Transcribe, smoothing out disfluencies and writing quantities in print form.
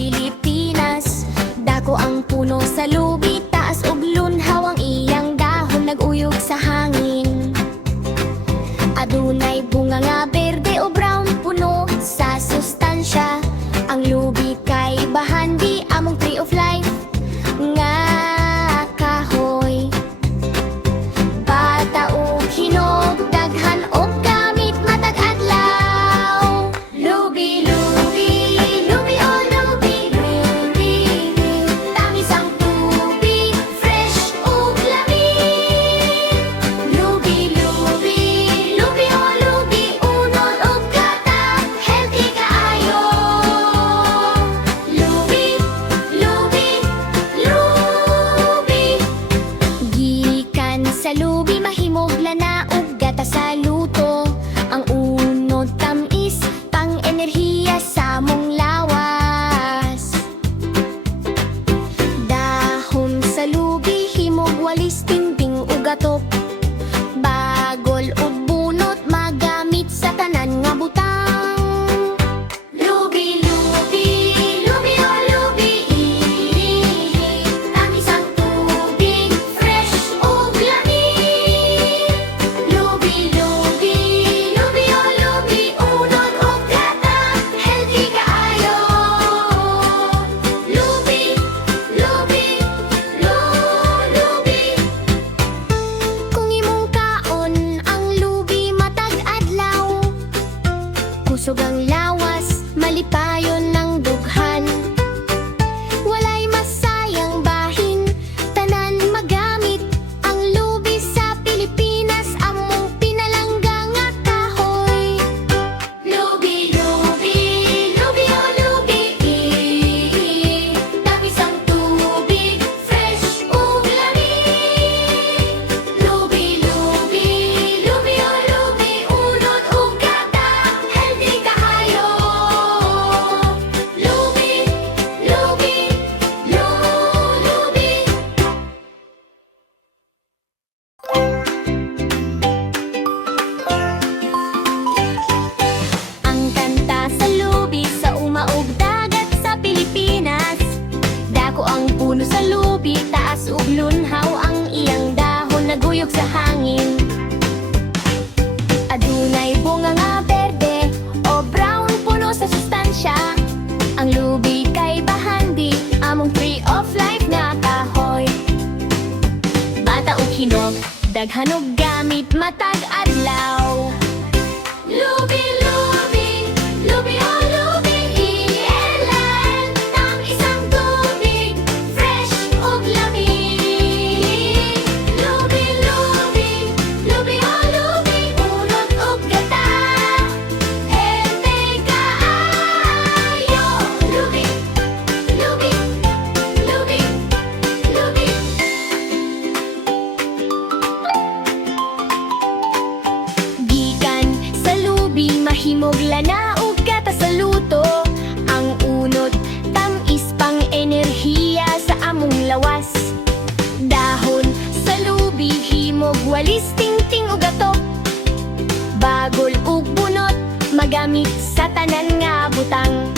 Pilipinas. Dako ang puno sa lubi, taas ug lunhaw ang iyang dahon, nag-uyog sa hangin. Adunay bunga nga berde o brown, puno sa sustansya. Ang lubi kay bahandi, among tree of life nga kahoy. Bata ug hinog, daghan og gamit matag adlaw. Lubi, lubi, lubi oh lubi, lubi. Tamis ang tubig, fresh ug lamig. Lubi, lubi, lubi oh lubi, unod ug gata, healthy kaayo. Lubi, lubi, lubi. Gikan sa lubi mahimog lana ug gata sa luto. Ang unod tamis, pang enerhiya sa mong lawas. Dahon sa lubi himog walis tingting ug gatok. Bagol ug bunot magamit sa tanan nga butang. Lubi, lubi, lubi oh lubi. Tamis ang tubig, fresh ug lamig. Lubi, lubi, lubi oh lubi, unod ug gata, healthy kaayo. Lubi, lubi, lubi. Kung imong kaon ang lubi matag adlaw, kusog ang lawas, malipayon ng dughan. Walay masayang bahin, tanan magamit ang lubi sa Pilipinas, among pinalangga nga kahoy. Lubi, lubi, lubi oh lubi. Tamis ang tubig, fresh ug lamig. Lubi, lubi, lubi oh lubi, unod ug gata, healthy kaayo. Lubi, lubi, lubi. Ang kanta sa lubi sa umaog dagat sa Pilipinas. Dako ang puno sa lubi, taas ug lunhaw ang iyang dahon, naguyog sa hangin. Adunay bunga nga berde o brown, puno sa sustansya. Ang lubi kay bahandi, among tree of life nga kahoy. Bata ug hinog, daghan og gamit matag adlaw. Lubi, lubi, lubi oh lubi. Ilan tamis ang tubig, fresh ug lamig. Lubi, lubi, lubi oh lubi, unod ug gata, healthy kaayo. Lubi, lubi, lubi, lubi. Gikan sa lubi mahimog lana ug gata sa luto. Ang unod tamis, pang enerhiya sa among lawas. Dahon sa lubi himog walis tingting ug gatok. Bagol ug bunot magamit sa tanan nga butang.